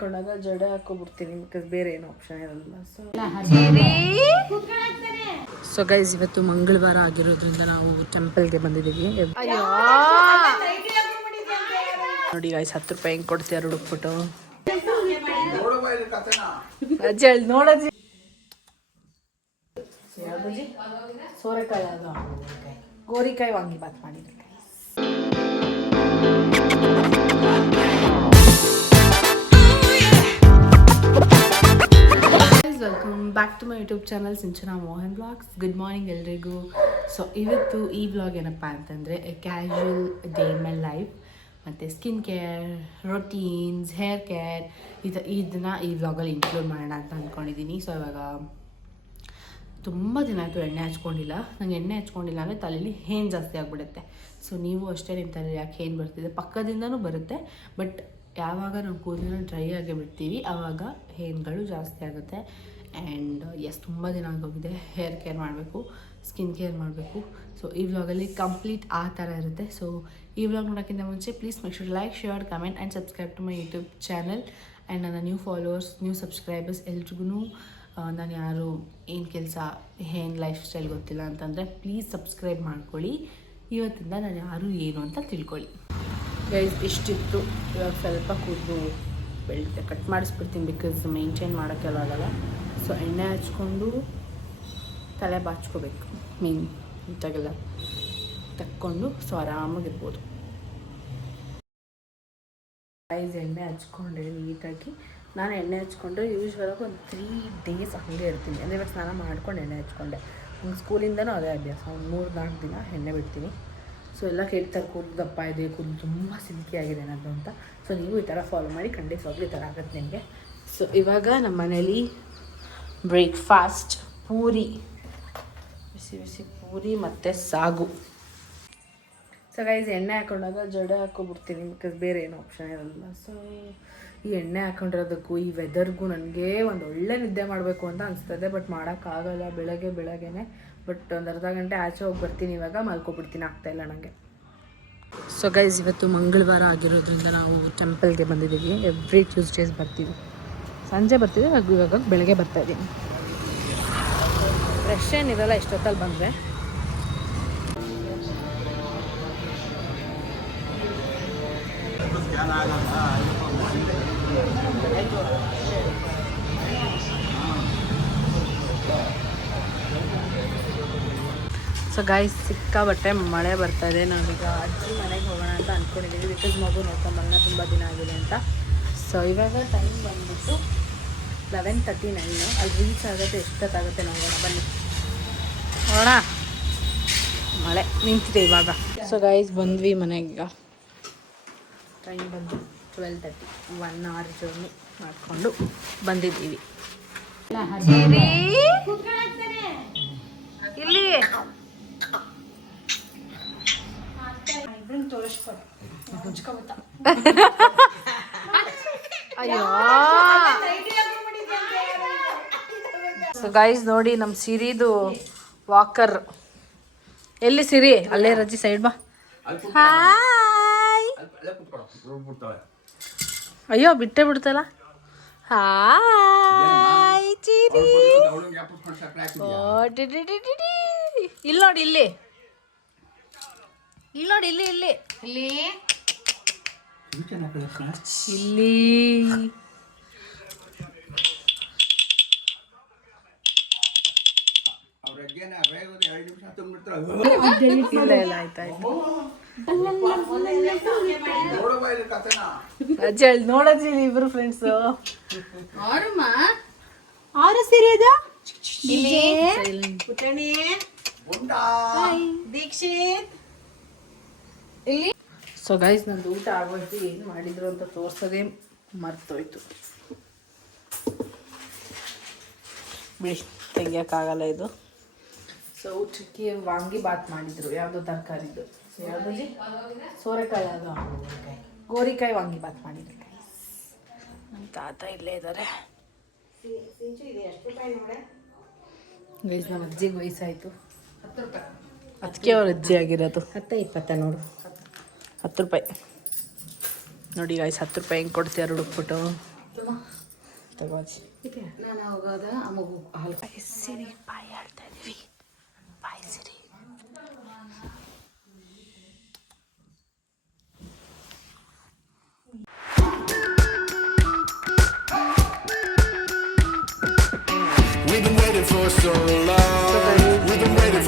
ಕೊಂಡಾಗ ಜಡೆ ಹಾಕೋಬಿಡ್ತೀನಿ ಬಿಕಾಸ್ ಬೇರೆ ಏನು ಆಪ್ಷನ್ ಇರಲ್ಲ. ಸೊ ಗೈಸ್ ಇವತ್ತು ಮಂಗಳವಾರ ಆಗಿರೋದ್ರಿಂದ ನಾವು ಟೆಂಪಲ್ಗೆ ಬಂದಿದ್ದೀವಿ. ನೋಡಿ ಗೈಸ್ 10 ರೂಪಾಯಿ ಹೆಂಗೆ ಕೊಡ್ತೀಯ ಹುಡುಕ್ಬಿಟ್ಟು ಅಜ್ಜಿ ಹೇಳಿ ನೋಡಜ್ಜಿ. ಸೋರೆಕಾಯಿ ಅದು ಗೋರಿಕಾಯಿ ವಾಂಗಿ ಬಾತ್ ಮಾಡಿದ್ರು. Welcome back to my YouTube channel Sinchana Mohan blogs. Good morning ಎಲ್ರಿಗೂ. ಸೊ ಇವತ್ತು ಈ ವ್ಲಾಗ್ ಏನಪ್ಪ ಅಂತಂದರೆ casual day in my life ಮತ್ತು skin care, routines, hair care ಇದನ್ನು ಈ ವ್ಲಾಗಲ್ಲಿ ಇನ್ಕ್ಲೂಡ್ ಮಾಡೋಣ ಅಂತ ಅಂದ್ಕೊಂಡಿದ್ದೀನಿ. ಸೊ ಇವಾಗ ತುಂಬ ದಿನ ಆಯಿತು ಎಣ್ಣೆ ಹಚ್ಕೊಂಡಿಲ್ಲ. ನಂಗೆ ಎಣ್ಣೆ ಹಚ್ಕೊಂಡಿಲ್ಲ ಅಂದರೆ ತಲೆಯಲ್ಲಿ ಹೇನ್ ಜಾಸ್ತಿ ಆಗಿಬಿಡುತ್ತೆ. ಸೊ ನೀವು ಅಷ್ಟೇ ನಿಮ್ಮ ತಲೆಯಲ್ಲಿ ಯಾಕೆ ಹೇನ್ ಬರ್ತಿದೆ, ಪಕ್ಕದಿಂದನೂ ಬರುತ್ತೆ. ಬಟ್ ಯಾವಾಗ ನಾವು ಕೂದಲನ್ನ ಡ್ರೈ ಆಗಿ ಬಿಡ್ತೀವಿ ಆವಾಗ ಹೇನ್ಗಳು ಜಾಸ್ತಿ ಆಗುತ್ತೆ. ಆ್ಯಂಡ್ ತುಂಬ ದಿನ ಆಗೋಗಿದೆ. ಹೇರ್ ಕೇರ್ ಮಾಡಬೇಕು, ಸ್ಕಿನ್ ಕೇರ್ ಮಾಡಬೇಕು. ಸೊ ಈ ವ್ಲಾಗಲ್ಲಿ ಕಂಪ್ಲೀಟ್ ಆ ಥರ ಇರುತ್ತೆ. ಸೊ ಈ ವ್ಲಾಗ್ ನೋಡೋಕ್ಕಿಂತ ಮುಂಚೆ please make sure like, share, comment and subscribe to my YouTube channel. And ನನ್ನ ನ್ಯೂ ಫಾಲೋವರ್ಸ್, ನ್ಯೂ ಸಬ್ಸ್ಕ್ರೈಬರ್ಸ್ ಎಲ್ರಿಗೂ ನಾನು ಯಾರು ಏನು ಕೆಲಸ, ಏನು ಲೈಫ್ ಸ್ಟೈಲ್ ಗೊತ್ತಿಲ್ಲ ಅಂತಂದರೆ ಪ್ಲೀಸ್ ಸಬ್ಸ್ಕ್ರೈಬ್ ಮಾಡ್ಕೊಳ್ಳಿ. ಇವತ್ತಿಂದ ನಾನು ಯಾರು ಏನು ಅಂತ ತಿಳ್ಕೊಳ್ಳಿ. ಗೈಸ್ ಇಷ್ಟಿತ್ತು. ಇವಾಗ ಸ್ವಲ್ಪ ಕೂದಲು ಬೆಳೆಯುತ್ತೆ, ಕಟ್ ಮಾಡಿಸ್ಬಿಡ್ತೀನಿ ಬಿಕಾಸ್ ಮೇಂಟೈನ್ ಮಾಡೋಕ್ಕೆಲ್ಲ ಆಗಲ್ಲ. ಸೊ ಎಣ್ಣೆ ಹಚ್ಕೊಂಡು ತಲೆ ಬಾಚ್ಕೋಬೇಕು, ನೀಟಾಗೆಲ್ಲ ತಕ್ಕೊಂಡು ಸೊ ಆರಾಮಾಗಿರ್ಬೋದು. ಗೈಸ್ ಎಣ್ಣೆ ಹಚ್ಕೊಂಡೆ ನೀಟಾಗಿ. ನಾನು ಎಣ್ಣೆ ಹಚ್ಕೊಂಡು ಯೂಶ್ವಲಾಗಿ ಒಂದು 3 days ಹಾಗೆ ಇರ್ತೀನಿ. ಅಂದರೆ ಇವಾಗ ಸ್ನಾನ ಮಾಡ್ಕೊಂಡು ಎಣ್ಣೆ ಹಚ್ಕೊಂಡೆ. ನಂಗೆ ಸ್ಕೂಲಿಂದನೂ ಅದೇ ಅಭ್ಯಾಸ. ಒಂದು 3-4 ದಿನ ಎಣ್ಣೆ ಬಿಡ್ತೀನಿ. ಸೊ ಎಲ್ಲ ಕೇಳ್ತಾರೆ ಕೂದಲು ದಪ್ಪ ಇದೆ, ಕೂದಲು ತುಂಬ ಸಿಲ್ಕಿ ಆಗಿದೆ ಅನ್ನೋದು ಅಂತ. ಸೊ ನೀವು ಈ ಥರ ಫಾಲೋ ಮಾಡಿ, ಖಂಡಿತವಾಗ್ಲೂ ಈ ಥರ ಆಗುತ್ತೆ ನಿಮಗೆ. ಸೊ ಇವಾಗ ನಮ್ಮ ಮನೇಲಿ ಬ್ರೇಕ್ಫಾಸ್ಟ್ ಪೂರಿ, ಬಿಸಿ ಬಿಸಿ ಪೂರಿ ಮತ್ತು ಸಾಗು. ಸೊ ಗೈಸ್ ಎಣ್ಣೆ ಹಾಕೊಂಡಾಗ ಜಡೆ ಹಾಕೋಬಿಡ್ತೀನಿ ಬಿಕಾಸ್ ಬೇರೆ ಏನು ಆಪ್ಷನ್ ಇರಲ್ಲ. ಸೊ ಈ ಎಣ್ಣೆ ಹಾಕೊಂಡಿರೋದಕ್ಕೂ ಈ ವೆದರ್ಗೂ ನನಗೆ ಒಂದು ಒಳ್ಳೆ ನಿದ್ದೆ ಮಾಡಬೇಕು ಅಂತ ಅನಿಸ್ತದೆ. ಬಟ್ ಮಾಡೋಕ್ಕಾಗಲ್ಲ ಬೆಳಗ್ಗೆನೇ. ಬಟ್ ಒಂದು ಅರ್ಧ ಗಂಟೆ ಆಚೆ ಹೋಗಿ ಬರ್ತೀನಿ. ಇವಾಗ ಮಲ್ಕೊಬಿಡ್ತೀನಿ, ಆಗ್ತಾಯಿಲ್ಲ ನನಗೆ. ಸೊ ಗೈಸ್ ಇವತ್ತು ಮಂಗಳವಾರ ಆಗಿರೋದ್ರಿಂದ ನಾವು ಟೆಂಪಲ್ಗೆ ಬಂದಿದ್ದೀವಿ. ಎವ್ರಿ ಟ್ಯೂಸ್ಡೇಸ್ ಬರ್ತೀವಿ, ಸಂಜೆ ಬರ್ತೀವಿ. ಇವಾಗ ಬೆಳಗ್ಗೆ ಬರ್ತಾಯಿದ್ದೀನಿ. ರಶ್ ಏನಿರಲ್ಲ ಇಷ್ಟೊತ್ತಲ್ಲಿ ಬಂದರೆ. ಸೊ ಗೈಸ್ ಸಿಕ್ಕಾಬಟ್ಟೆ ಮಳೆ ಬರ್ತಾಯಿದೆ. ನಾವೀಗ ಅಜ್ಜಿ ಮನೆಗೆ ಹೋಗೋಣ ಅಂತ ಅಂದ್ಕೊಂಡಿದ್ದೀವಿ ಬಿಕಾಸ್ ಮಗು ನೋಡ್ಕೊಂಬರೋಣ, ತುಂಬ ದಿನ ಆಗಿದೆ ಅಂತ. ಸೊ ಇವಾಗ ಟೈಮ್ ಬಂದುಬಿಟ್ಟು 11:39. ಅಲ್ಲಿ ರೀಚ್ ಆಗುತ್ತೆ, ಎಷ್ಟೊತ್ತಾಗುತ್ತೆ ನೋಡೋಣ ಬನ್ನಿ. ನೋಡೋಣ, ಮಳೆ ನಿಂತಿದೆ ಇವಾಗ. ಸೊ ಗೈಸ್ ಬಂದ್ವಿ ಮನೆಗೆ. ಟೈಮ್ ಬಂದು 12:30. 1 hour ಜರ್ನಿ ಮಾಡಿಕೊಂಡು ಬಂದಿದ್ದೀವಿ. ಇಲ್ಲಿ ಅಯ್ಯೋ. ಸೊ ಗೈಸ್ ನೋಡಿ ನಮ್ಮ ಸಿರಿದು ವಾಕರ್. ಎಲ್ಲಿ ಸಿರಿ? ಅಲ್ಲೇ ರಜಿ ಸೈಡ್ ಬಾ. ಹಾಯ್. ಅಯ್ಯೋ ಬಿಟ್ಟೆ ಬಿಡ್ತಲ್ಲ. ಹಾಯ್ ಚಿರಿ. ಇಲ್ಲಿ ನೋಡಿ, ಇಲ್ಲಿ ನೋಡಿ, ಇಲ್ಲಿ ಇಲ್ಲಿ ಇಲ್ಲಿ ಇಲ್ಲಿ ಇಲ್ಲ ಆಯ್ತಾಯ್ತು. ಅಜ್ಜಿ ಹೇಳಿ ನೋಡಜ್ಜಿ, ಇಬ್ರು ಫ್ರೆಂಡ್ಸು. ಆರು ಸೀರೆ ಅದು ದೀಕ್ಷಿತ್ ಇಲ್ಲಿ. ಸೊ ಗೈಸ್ ನಂದು ಊಟ ಆಗೋಯ್ತು. ಏನು ಮಾಡಿದ್ರು ಅಂತ ತೋರ್ಸೋದೇ ಮರ್ತೋಯ್ತು. ಬಿಡಿ, ತೆಗಿಯೋಕ್ಕಾಗಲ್ಲ ಇದು. ಸೊ ಊಟಕ್ಕೆ ವಾಂಗಿ ಬಾತ್ ಮಾಡಿದ್ರು, ಯಾವುದೋ ತರಕಾರಿದ್ದು. ಸೊ ಯಾವುದಲ್ಲಿ ಸೋರೆಕಾಯಿ ಅದು ಗೋರಿಕಾಯಿ ವಾಂಗಿ ಬಾತ್ ಮಾಡಿದ್ರು. ನಮ್ಮ ತಾತ ಇಲ್ಲೇ ಇದ್ದಾರೆ. ಗೈಸ್ ನಮ್ಮ ಅಜ್ಜಿಗೆ ವಯಸ್ಸಾಯಿತು. 10 ರೂಪಾಯಿ. ಅದಕ್ಕೆ ಅವ್ರ ಅಜ್ಜಿ ಆಗಿರೋದು. 10-20 ನೋಡು. 10 ರೂಪಾಯಿ ನೋಡಿ ಗೈಸ್. 10 ರೂಪಾಯಿ ಹೆಂಗೆ ಕೊಡ್ತೀಯ ಹುಡುಕ್ಬಿಟ್ಟು ತಗೋಜಿ ನಾನು ಹೋಗೋದ ಆ ಮಗು ಹಾಲು ಸಿರಿ ಬಾಯಿ ಹೇಳ್ತಾ ಇದೀವಿ ಬಾಯಿ ಸಿರಿ We've been waiting for so long. We've been waiting